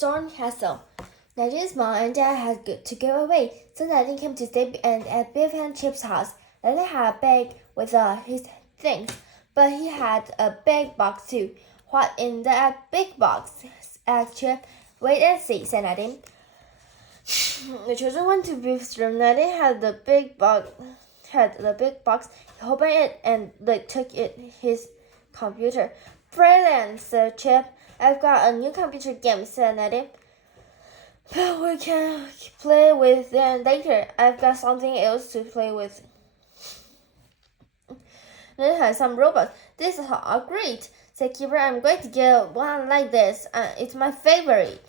Storm Castle. Nadine's mom and dad had to go away, so Nadine came to stay at Biff and Chip's house. Nadine had a bag with his things, but he had a big box too. What in that big box? asked Chip. Wait and see, said Nadine. The children went to Biff's room. Nadine had the big box. He opened it and they took his computer. Brilliant, said Chip. I've got a new computer game, said Nadine. But we can play with them later. I've got something else to play with. Nadine had some robots. These are great, said Keeper. I'm going to get one like this. It's my favorite.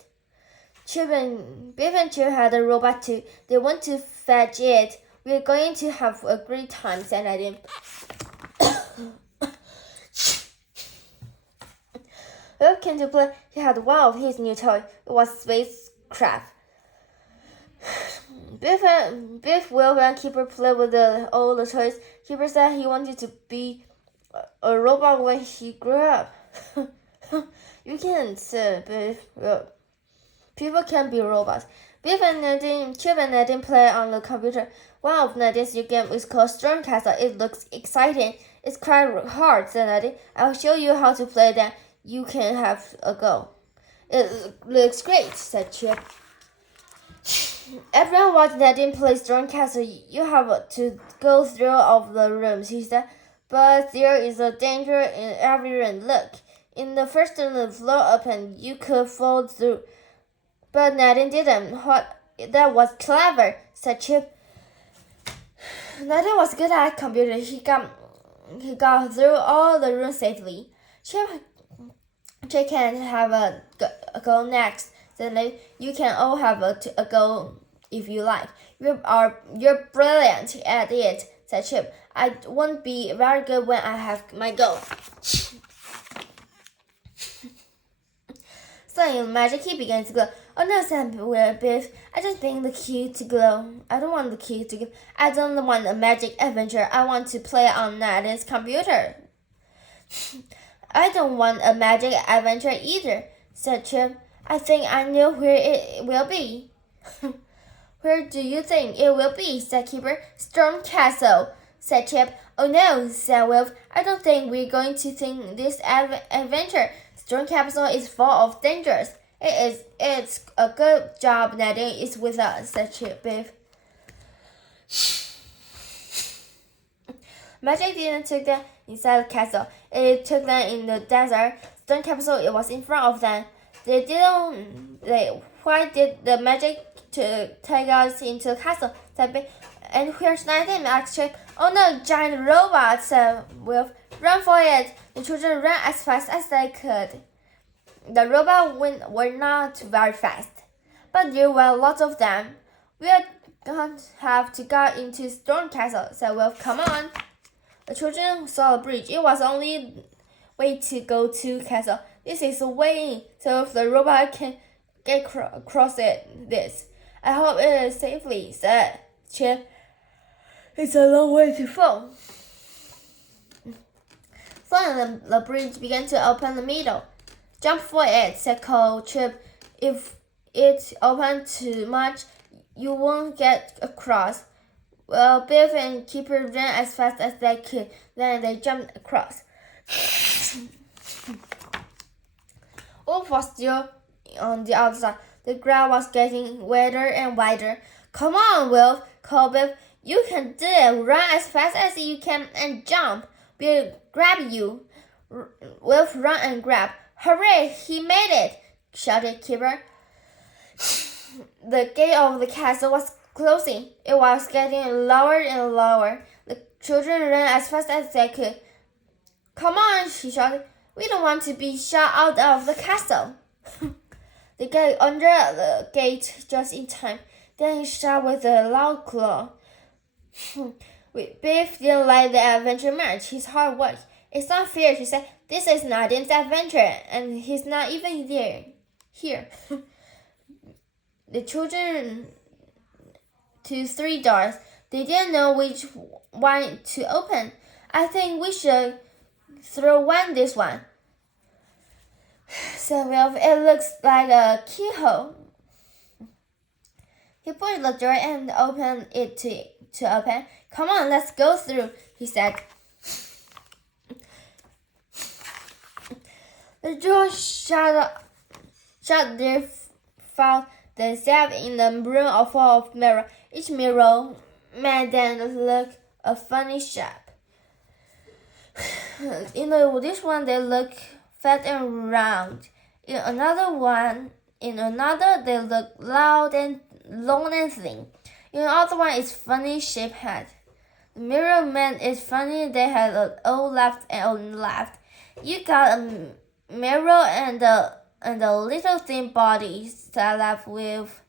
Biff and Chip had a robot too. They went to fetch it. We're going to have a great time, said Nadine. Biff came to play. He had one of his new toys. It was spacecraft. Biff, Will, and Keeper played with all the toys. Keeper said he wanted to be a robot when he grew up. You can't, said Biff. People can be robots. Chip and Nadine play on the computer. One of Nadine's new games is called Storm Castle. It looks exciting. It's quite hard, said Nadine. I'll show you how to play that. You can have a go. It looks great, said Chip. Everyone watched Nadine play Storm Castle. You have to go through all of the rooms, he said. But there is a danger in every room. Look, in the first room, the floor opened. You could fall through. But Nadine didn't. That was clever, said Chip. Nadine was good at computers. He got through all the rooms safely. Chip can have a go next. Then you can all have a go if you like. You're brilliant at it, said Chip. I won't be very good when I have my go. Suddenly, the magic key began to glow. Oh no, said Biff. I don't think the key to glow. I don't want the key to glow. I don't want a magic adventure. I want to play on Nadine's computer. I don't want a magic adventure either, said Chip. I think I know where it will be. Where do you think it will be, said Keeper. Storm Castle, said Chip. Oh no, said Wolf. I don't think we're going to think this adventure. Storm Castle is full of dangers. It's a good job Nadine is with us, said Biff. Magic didn't take them inside the castle. It took them in the desert. Storm Castle, it was in front of them. Why did the magic to take us into the castle? Said Biff. And where's Nadine? asked Chip. Oh no, giant robot, said Wolf. Run for it. The children ran as fast as they could. The robots were not very fast, but there were lots of them. We're going to have to go into Storm Castle, said Wolf. Come on. The children saw a bridge. It was only way to go to castle. This is the way in, so if the robot can get across this. I hope it is safely, said Chip. It's a long way to fall. Suddenly, the bridge began to open in the middle. Jump for it, said Chip. If it opened too much, you won't get across. Well, Biff and Keeper ran as fast as they could. Then they jumped across. Wolf was still on the outside. The ground was getting wetter and wider. Come on, Wolf, called Biff. You can do it. Run as fast as you can and jump. We'll grab you. Wolf ran and grabbed. Hooray! He made it! Shouted Keeper. The gate of the castle was closing. It was getting lower and lower. The children ran as fast as they could. Come on, she shouted. We don't want to be shot out of the castle. They got under the gate just in time. Then he shot with a loud claw. Biff didn't like the adventure much. His hard work. It's not fair, she said. This is Nadine's adventure, and he's not even here. The children to 3 doors. They didn't know which one to open. I think we should throw this one. So well, it looks like a keyhole. He pushed the door and opened it to open. Come on, let's go through, he said. The door shut. They found themselves in a room full of mirrors. Each mirror made them look a funny shape. In this one, they look fat and round. In another, they look loud and long and thin. In another one, it's funny shaped head. The mirror man is funny. They had all laughed and all laughed. You got a mirror and a little thin body to laugh with.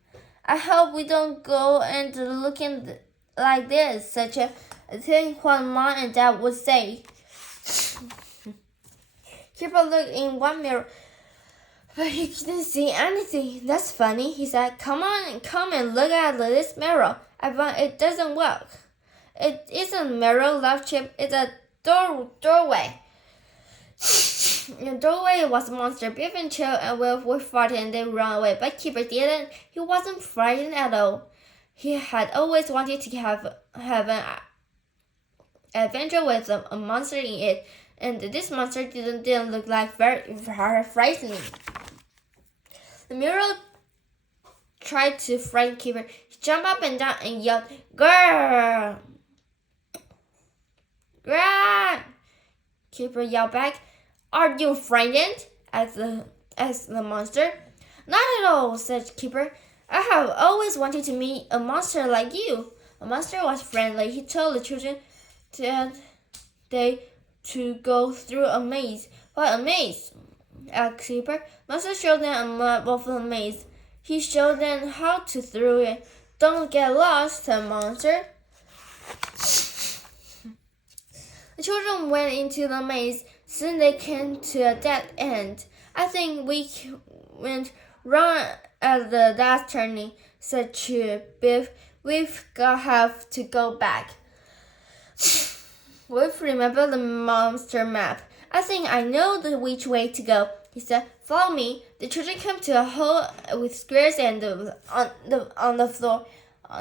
I hope we don't go and looking like this, such a thing what mom and dad would say. Kipper looked in one mirror, but he couldn't see anything. That's funny, he said. Come and look at this mirror. I find it doesn't work. It isn't a mirror, laughed Chip. It's a doorway. The doorway was a monster. Biff and Chip and Will were fighting and they ran away, but Kipper didn't. He wasn't frightened at all. He had always wanted to have an adventure with a monster in it, and this monster didn't look like very frightening. The mirror tried to frighten Kipper. He jumped up and down and yelled, "Grrr! Grrr!" Kipper yelled back. Are you frightened? asked the monster. Not at all, said Kipper. I have always wanted to meet a monster like you. The monster was friendly. He told the children that to go through a maze. What a maze? Asked Kipper. Monster showed them a map of the maze. He showed them how to through it. Don't get lost, said Monster. The children went into the maze. Soon they came to a dead end. I think we went wrong at the last turning, said Biff. We've have to go back. Biff remembered the monster map. I think I know which way to go, he said. Follow me. The children came to a hole with squares and on the floor.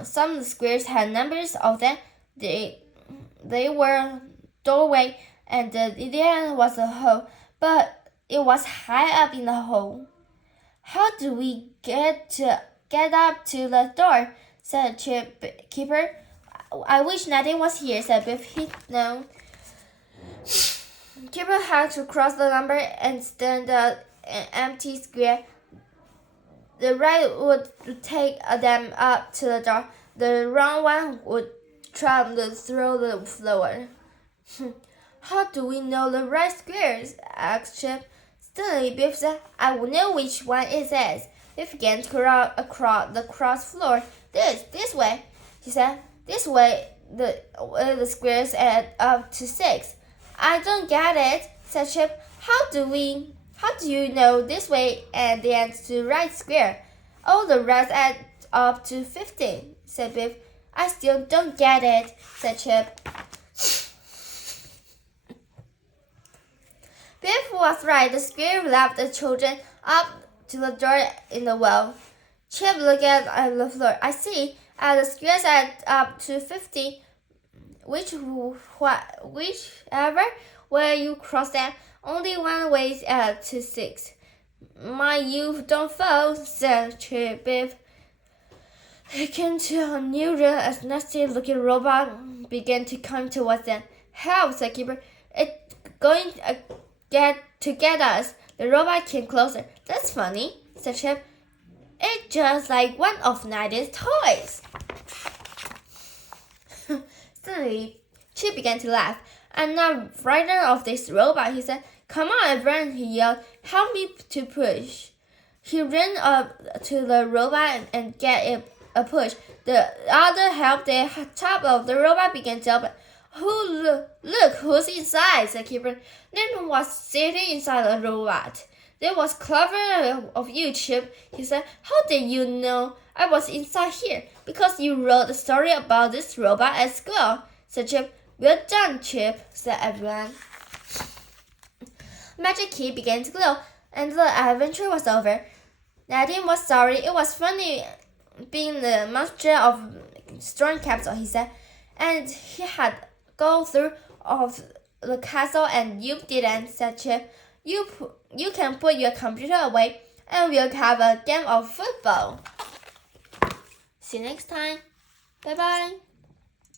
Some of the squares had numbers of them. They were doorway, and the end was a hole, but it was high up in the hole. How do we get up to the door? Said Kipper. I wish Nadine was here, said Biff. No. Kipper had to cross the number and stand an empty square. The right would take them up to the door. The wrong one would tramp through the floor. How do we know the right squares? Asked Chip. Suddenly, Biff said, I will know which one it is. Biff began to crawl across the cross floor. This way, he said. This way, the squares add up to 6. I don't get it, said Chip. How do you know this way and the end to right square? Oh, the rest add up to 15, said Biff. I still don't get it, said Chip. Biff was right. The square left the children up to the door in the wall. Chip looked at the floor. I see. The squares add up to 50. Whichever way you cross them, only one way add to 6. You don't fall, said Biff. He came to a new room as nasty-looking robot began to come towards them. Help, said Kipper. It's going to get us. The robot came closer. That's funny, said Chip. It's just like one of Nadine's toys. Suddenly, Chip began to laugh. I'm not frightened of this robot, he said. Come on, everyone, he yelled. Help me to push. He ran up to the robot and get it a push. The other helped the top of the robot began to open. Look who's inside, said Kipper. Nathan was sitting inside the robot. That was clever of you, Chip, he said. How did you know I was inside here? Because you wrote a story about this robot at school, said Chip. Well done, Chip, said everyone. Magic key began to glow. and the adventure was over. Nadine was sorry. It was funny being the master of Storm Castle, he said, and he had go through of the castle and you didn't, said Chip. You can put your computer away and we'll have a game of football. See you next time. Bye bye.